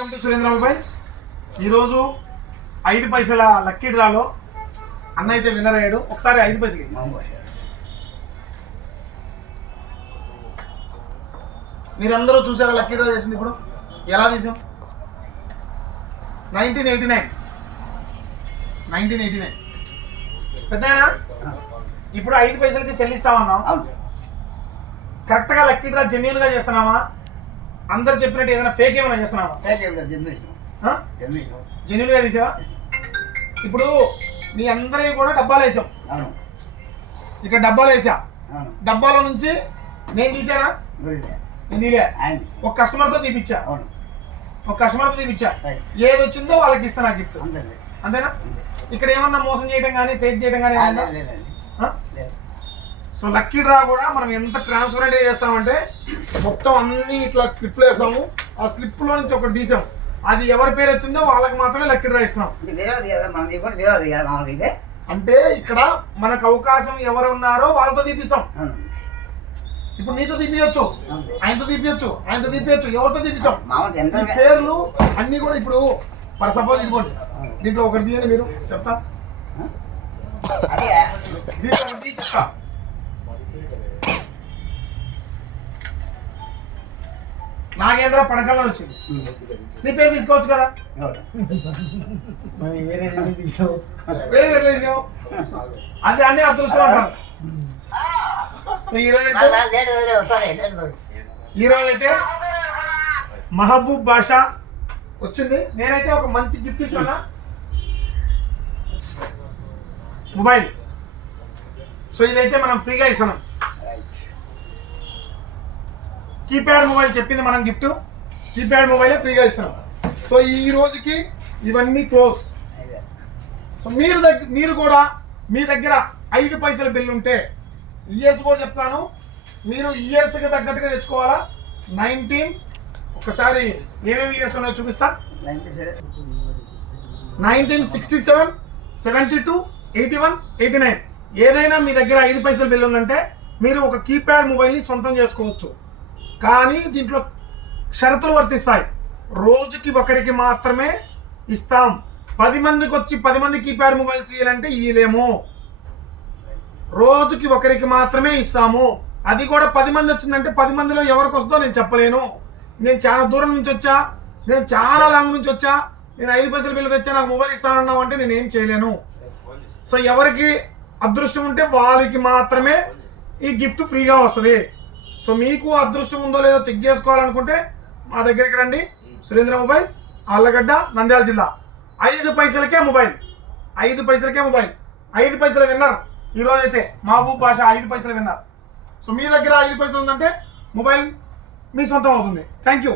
Welcome to Surendra mobiles. ఈరోజు 5 పైసల lucky డ్రాలో అన్న అయితే విన్నర్ అయ్యాడు. ఒకసారి 5 పైసలకి మీరందరూ చూసారా లక్కీ డ్రా చేసింది? ఇప్పుడు ఎలా తీసాం? 1989 పెద్దనా. ఇప్పుడు 5 పైసలకి సెల్ ఇస్తామన్నాం. కరెక్ట్గా లక్కీ డ్రా జెన్యున్గా చేస్తున్నామా? అందరు చెప్పినట్టు ఏదైనా ఫేక్ ఏమైనా చేస్తున్నావా? జెన్యున్గా తీసావా? ఇప్పుడు మీ అందరివి కూడా డబ్బాలు వేసాం. ఇక్కడ డబ్బాలు వేసా. డబ్బాలో నుంచి నేను తీసానా? నేను తీలే. ఒక కస్టమర్తో తీపిచ్చా. ఏది వచ్చిందో వాళ్ళకి ఇస్తాను గిఫ్ట్. అంతేనా? ఇక్కడ ఏమన్నా మోసం చేయడం కానీ ఫేక్ చేయడం కానీ? సో లక్కీ డ్రా కూడా మనం ఎంత ట్రాన్స్పరెంట్గా చేస్తామంటే మొత్తం అన్ని ఇట్లా స్లిప్లు వేస్తాము. ఆ స్లిప్లో నుంచి ఒకటి తీసాం. అది ఎవరి పేరు వచ్చిందో వాళ్ళకి మాత్రమే లక్కీ డ్రా ఇస్తున్నాం. అంటే ఇక్కడ మనకు అవకాశం ఎవరు ఉన్నారో వాళ్ళతో తీపిస్తాం. ఇప్పుడు నీతో తీపియొచ్చు, ఆయనతో తీపియొచ్చు, ఎవరితో తీపిస్తాం. పేర్లు అన్ని కూడా ఇప్పుడు ఫర్ సపోజ్ ఇదిగోండి, దీంట్లో ఒకటి తీయండి. మీరు చెప్తా, దీంట్లో ఒకటి చెప్తా. నాగేంద్ర పడకల్లో వచ్చింది. నీ పేరు తీసుకోవచ్చు కదా? అది అన్ని అదృష్టం అంటారు. సో ఈరోజైతే మహబూబ్ బాషా వచ్చింది. నేనైతే ఒక మంచి గిఫ్ట్ ఇస్తాను, మొబైల్. సో ఇదైతే మనం ఫ్రీగా ఇస్తున్నాం. కీప్యాడ్ మొబైల్ చెప్పింది మనం గిఫ్ట్. కీప్యాడ్ మొబైలే ఫ్రీగా ఇస్తున్నాం. సో ఈ రోజుకి ఇవన్నీ క్లోజ్. సో మీరు కూడా మీ దగ్గర 5 పైసల బిల్లు ఉంటే ఇయర్స్ కూడా చెప్తాను. మీరు ఇయర్స్కి తగ్గట్టుగా తెచ్చుకోవాలా. 19 ఒకసారి ఏమేమి ఇయర్స్ ఉన్నాయో చూపిస్తా. 1967, 72, 81, 89 ఏదైనా మీ దగ్గర 5 పైసల బిల్లు ఉందంటే మీరు ఒక కీప్యాడ్ మొబైల్ని సొంతం చేసుకోవచ్చు. కానీ దీంట్లో షరతులు వర్తిస్తాయి. రోజుకి ఒకరికి మాత్రమే ఇస్తాం. 10 మందికి వచ్చి 10 మంది కీప్యాడ్ మొబైల్స్ ఇవ్వాలంటే ఇవ్వలేము. రోజుకి ఒకరికి మాత్రమే ఇస్తాము. అది కూడా 10 మంది వచ్చిందంటే 10 మందిలో ఎవరికి వస్తుందో నేను చెప్పలేను. నేను చాలా దూరం నుంచి వచ్చా, నేను చాలా లాంగ్ నుంచి వచ్చా, నేను 5 పైసల బిల్లు తెచ్చా, నాకు మొబైల్ ఇస్తానన్నావు అంటే నేను ఏం చేయలేను. సో ఎవరికి అదృష్టం ఉంటే వాళ్ళకి మాత్రమే ఈ గిఫ్ట్ ఫ్రీగా వస్తుంది. సో మీకు అదృష్టం ఉందో లేదో చెక్ చేసుకోవాలనుకుంటే మా దగ్గరికి రండి. సురేంద్ర మొబైల్స్, ఆళ్ళగడ్డ, నంద్యాల జిల్లా. 5 పైసలకే మొబైల్. 5 పైసల విన్నర్ ఈరోజు అయితే మహబూబ్ బాషా 5 పైసల విన్నర్. సో మీ దగ్గర 5 పైసలు ఉందంటే మొబైల్ మీ సొంతం అవుతుంది. Thank you.